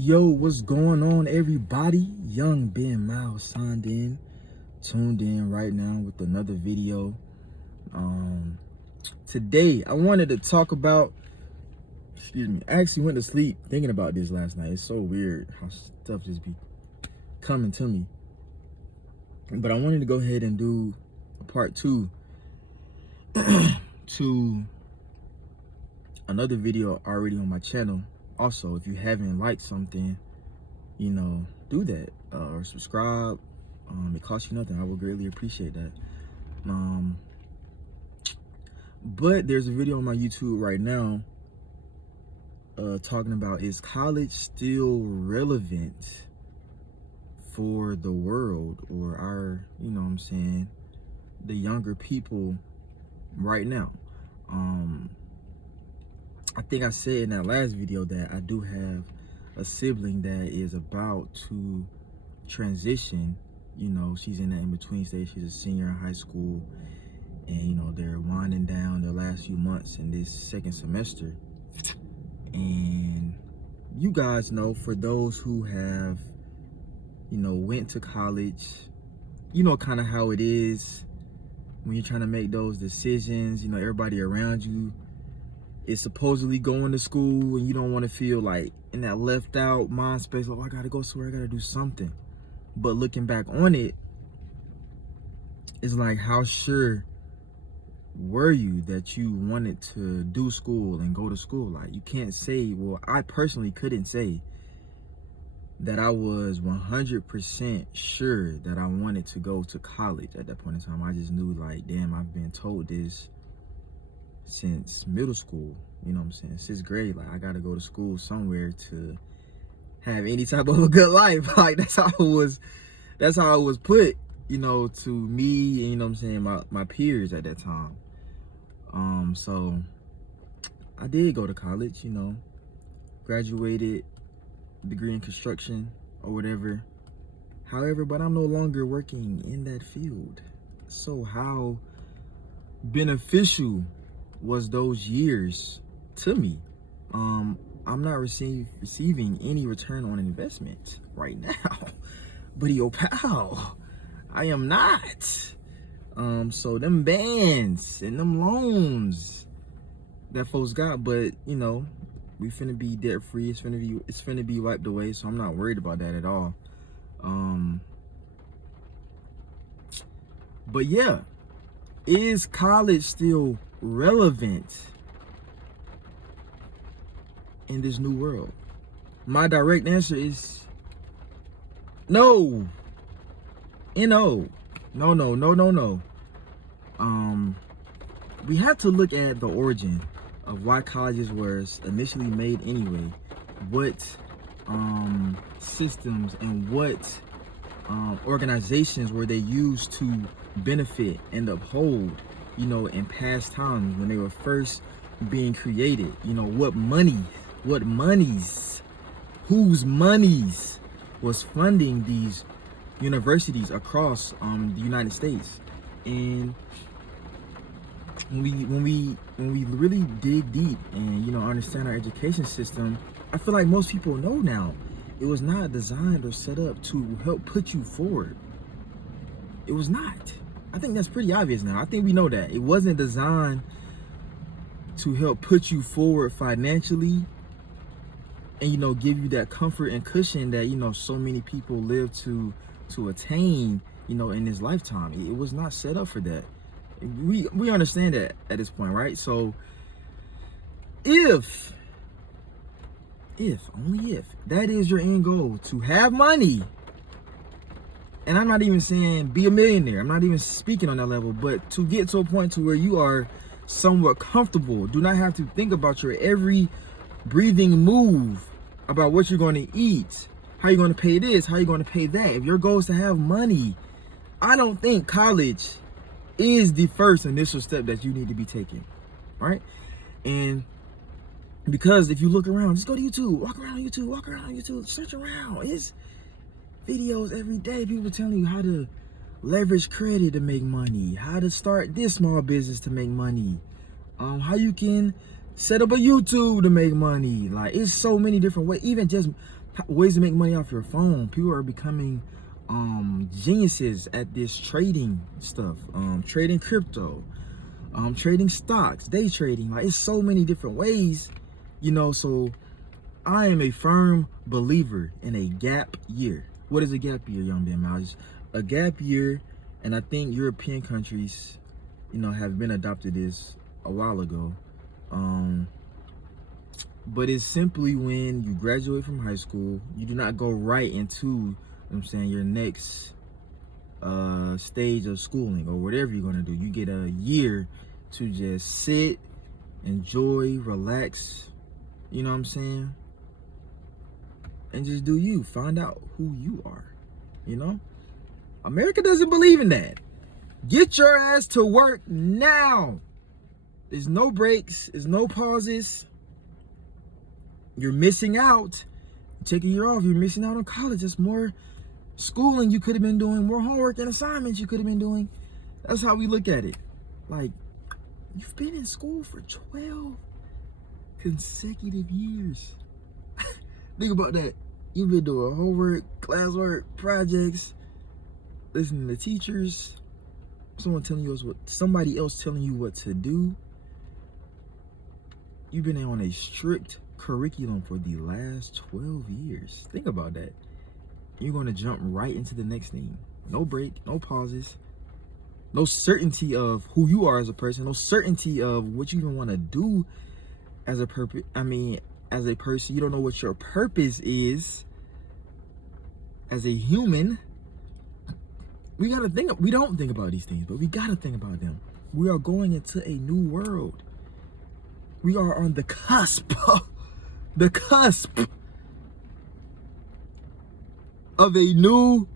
Yo, what's going on, everybody? Young Ben Miles tuned in right now with another video. Today I wanted to talk about, I actually went to sleep thinking about this last night. It's so weird how stuff just be coming to me. But I wanted to go ahead and do a part 2 to another video already on my channel. Also, if you haven't liked something, do that or subscribe. It costs you nothing. I would greatly appreciate that. But there's a video on my YouTube right now talking about, is college still relevant for the world or our, the younger people right now? I think I said in that last video that I do have a sibling that is about to transition. She's in that in-between stage. She's a senior in high school, and they're winding down their last few months in this second semester. And you guys know, for those who have went to college, kind of how it is when you're trying to make those decisions. Everybody around you is supposedly going to school, and you don't want to feel like in that left out mind space, oh, I gotta go somewhere, I gotta do something. But looking back on it, it's like, how sure were you that you wanted to do school and go to school? Like, you can't say, well, I personally couldn't say that I was 100% sure that I wanted to go to college at that point in time. I just knew, like, damn, I've been told this since middle school, since grade. Like, I gotta go to school somewhere to have any type of a good life. Like, that's how it was put, to me, and my peers at that time. So I did go to college, graduated, degree in construction or whatever. However, but I'm no longer working in that field. So how beneficial was those years to me? I'm not receiving any return on investment right now. But yo, pal, I am not. So them bands and them loans that folks got, but we finna be debt free. It's finna be wiped away. So I'm not worried about that at all. But yeah, is college still relevant in this new world? My direct answer is no. No. We have to look at the origin of why colleges were initially made anyway. What systems and what organizations were they used to benefit and uphold, in past times when they were first being created. What monies, whose monies was funding these universities across the United States. And when we really dig deep and understand our education system, I feel like most people know now, it was not designed or set up to help put you forward. It was not. I think that's pretty obvious now. I think we know that it wasn't designed to help put you forward financially and give you that comfort and cushion that so many people live to attain in this lifetime. It was not set up for that. We understand that at this point, right? So if only if that is your end goal, to have money, and I'm not even saying be a millionaire, I'm not even speaking on that level, but to get to a point to where you are somewhat comfortable, do not have to think about your every breathing move, about what you're going to eat, how you're going to pay this, how you're going to pay that. If your goal is to have money, I don't think college is the first initial step that you need to be taking, right? And because if you look around, just go to YouTube, walk around on YouTube, search around. It's videos every day. People telling you how to leverage credit to make money, how to start this small business to make money, how you can set up a YouTube to make money. Like, it's so many different ways. Even just ways to make money off your phone. People are becoming geniuses at this trading stuff, trading crypto, trading stocks, day trading. Like, it's so many different ways, you know. So I am a firm believer in a gap year. What is a gap year, young Ben Miles? A gap year, and I think European countries, you know, have been adopted this a while ago. But it's simply when you graduate from high school, you do not go right into, you know what I'm saying, your next stage of schooling or whatever you're gonna do. You get a year to just sit, enjoy, relax, you know what I'm saying, and just do you. Find out who you are, you know. America doesn't believe in that. Get your ass to work now. There's no breaks, there's no pauses. You're missing out. Take a year off, you're missing out on college. There's more schooling you could have been doing, more homework and assignments you could have been doing. That's how we look at it. Like, you've been in school for 12 consecutive years. Think about that. You've been doing homework, classwork, projects, listening to teachers, somebody else telling you what to do. You've been on a strict curriculum for the last 12 years. Think about that. You're going to jump right into the next thing. No break, no pauses, no certainty of who you are as a person, no certainty of what you even want to do as a purpose. As a person, you don't know what your purpose is as a human. We don't think about these things, but we got to think about them. We are going into a new world. We are on the cusp of a new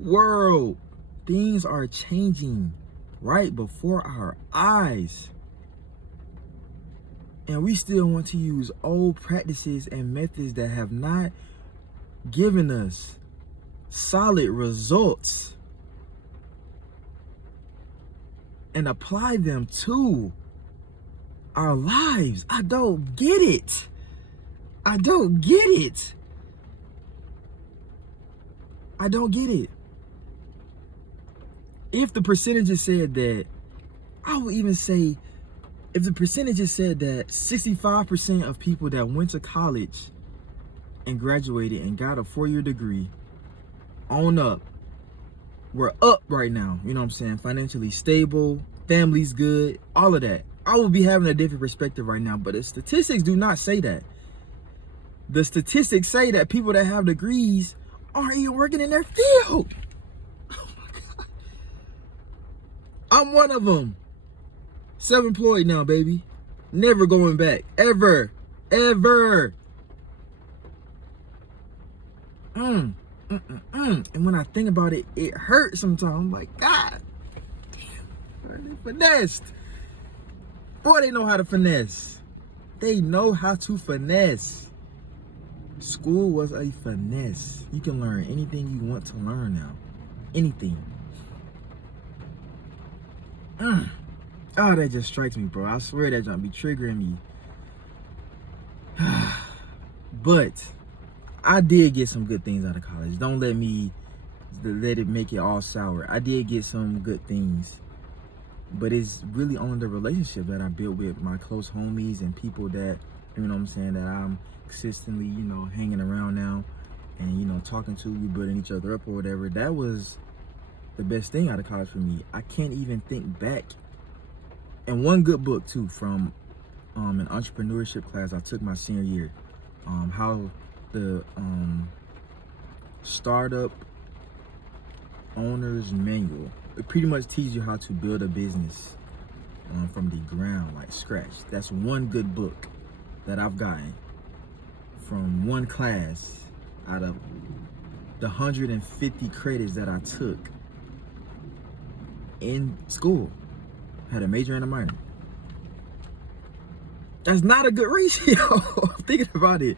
world. Things are changing right before our eyes. And we still want to use old practices and methods that have not given us solid results and apply them to our lives. I don't get it. I don't get it. I don't get it. If the percentages said that, I would even say, if the percentages said that 65% of people that went to college and graduated and got a 4-year degree on up, we're up right now, you know what I'm saying, financially stable, family's good, all of that, I would be having a different perspective right now. But the statistics do not say that. The statistics say that people that have degrees aren't even working in their field. Oh my God. I'm one of them. Self-employed now, baby. Never going back. Ever. Ever. And when I think about it, it hurts sometimes. I'm like, God damn, they finessed. Boy, they know how to finesse. They know how to finesse. School was a finesse. You can learn anything you want to learn now. Anything. Oh, that just strikes me, bro. I swear that junk be triggering me. But I did get some good things out of college. Don't let it make it all sour. I did get some good things. But it's really on the relationship that I built with my close homies and people that, you know what I'm saying, that I'm consistently, you know, hanging around now and, you know, talking to, we building each other up or whatever. That was the best thing out of college for me. I can't even think back. And one good book too from an entrepreneurship class I took my senior year, how the startup owner's manual. It pretty much teaches you how to build a business from the ground, like scratch. That's one good book that I've gotten from one class out of the 150 credits that I took in school. Had a major and a minor. That's not a good ratio. I'm thinking about it.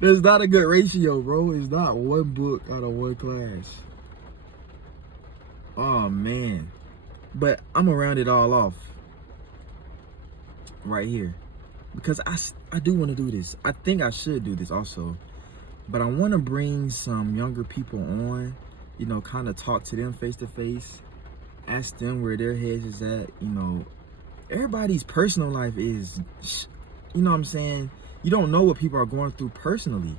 That's not a good ratio, bro. It's not one book out of one class. Oh, man. But I'm gonna round it all off right here. Because I do want to do this. I think I should do this also. But I want to bring some younger people on, kind of talk to them face to face, ask them where their heads is at. Everybody's personal life is, what I'm saying? You don't know what people are going through personally.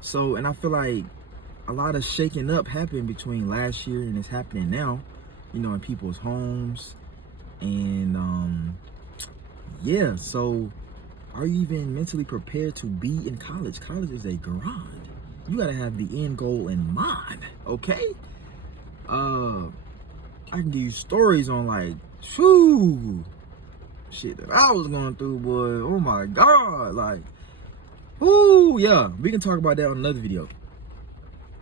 So, and I feel like a lot of shaking up happened between last year and it's happening now, in people's homes. And yeah, so are you even mentally prepared to be in college? College is a grind. You gotta have the end goal in mind, okay? I can give you stories on like, shit that I was going through, boy. Oh my God, like, yeah. We can talk about that on another video.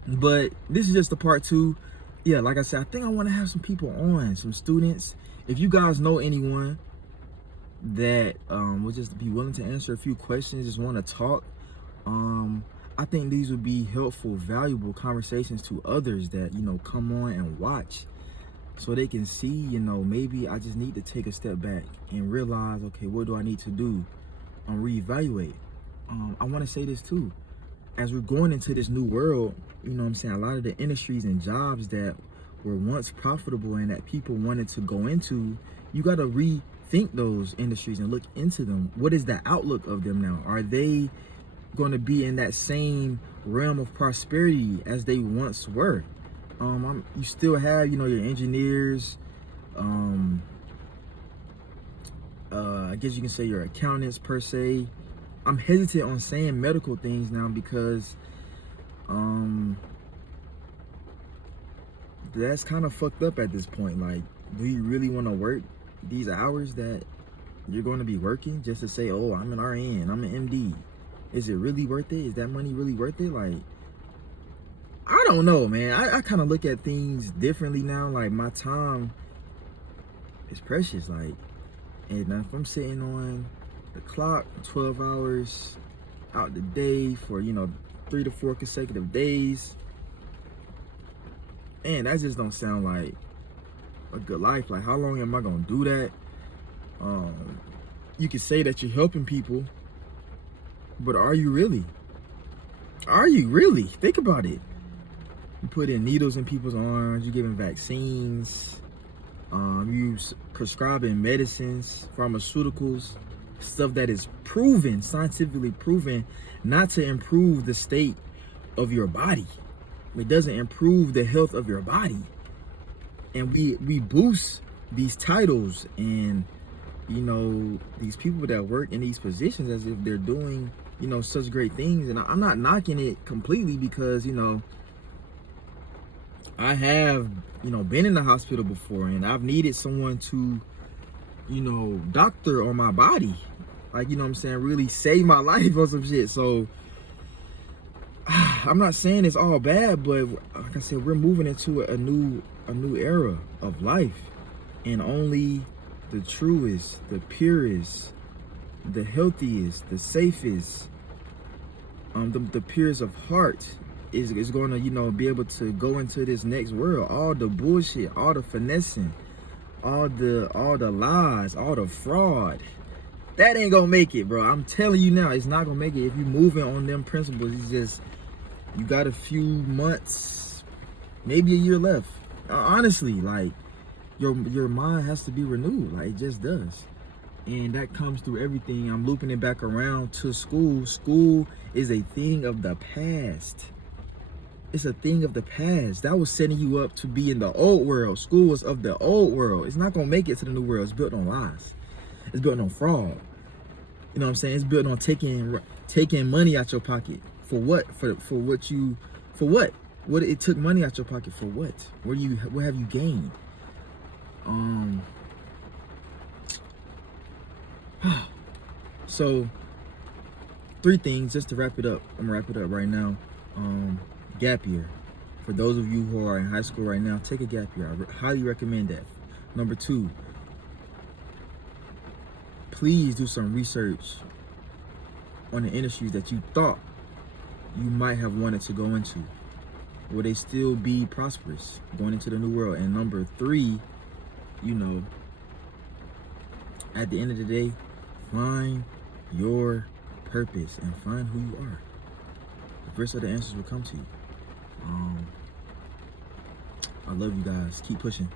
But this is just the part 2. Yeah, like I said, I think I want to have some people on, some students. If you guys know anyone that would just be willing to answer a few questions, just want to talk, I think these would be helpful, valuable conversations to others that, come on and watch, so they can see, maybe I just need to take a step back and realize, okay, what do I need to do? Reevaluate. I want to say this too. As we're going into this new world, a lot of the industries and jobs that were once profitable and that people wanted to go into, you got to rethink those industries and look into them. What is the outlook of them now? Are they going to be in that same realm of prosperity as they once were? You still have, your engineers, I guess you can say your accountants per se. I'm hesitant on saying medical things now because that's kind of fucked up at this point. Like, do you really want to work these hours that you're going to be working just to say, oh, I'm an RN, I'm an MD? Is it really worth it? Is that money really worth it? Like, I don't know, man. I kind of look at things differently now. Like, my time is precious. Like, and if I'm sitting on the clock 12 hours out the day for 3 to 4 consecutive days, and that just don't sound like a good life. Like, how long am I gonna do that? You can say that you're helping people, but are you really? Think about it. You put in needles in people's arms, you're giving vaccines, you prescribing medicines, pharmaceuticals, stuff that is proven, scientifically proven, not to improve the state of your body. It doesn't improve the health of your body. And we boost these titles and, these people that work in these positions as if they're doing, such great things. And I'm not knocking it completely because, I have, been in the hospital before and I've needed someone to, doctor on my body. Like, really save my life or some shit. So I'm not saying it's all bad, but like I said, we're moving into a new era of life, and only the truest, the purest, the healthiest, the safest, the purest of heart is going to, be able to go into this next world. All the bullshit, all the finessing, all the lies, all the fraud, that ain't gonna make it, bro. I'm telling you now, it's not gonna make it. If you're moving on them principles, it's just, you got a few months, maybe a year left. Honestly, like, your mind has to be renewed. Like, it just does. And that comes through everything. I'm looping it back around to school. School is a thing of the past. It's a thing of the past. That was setting you up to be in the old world. School was of the old world. It's not gonna make it to the new world. It's built on lies. It's built on fraud. You know what I'm saying? It's built on taking money out your pocket. For what? For what? What it took money out your pocket for what? What have you gained? So 3 things just to wrap it up. I'm gonna wrap it up right now. Gap year. For those of you who are in high school right now, take a gap year. I highly recommend that. Number 2, please do some research on the industries that you thought you might have wanted to go into. Will they still be prosperous going into the new world? And number 3, at the end of the day, find your purpose and find who you are. rest of the answers will come to you. I love you guys. Keep pushing.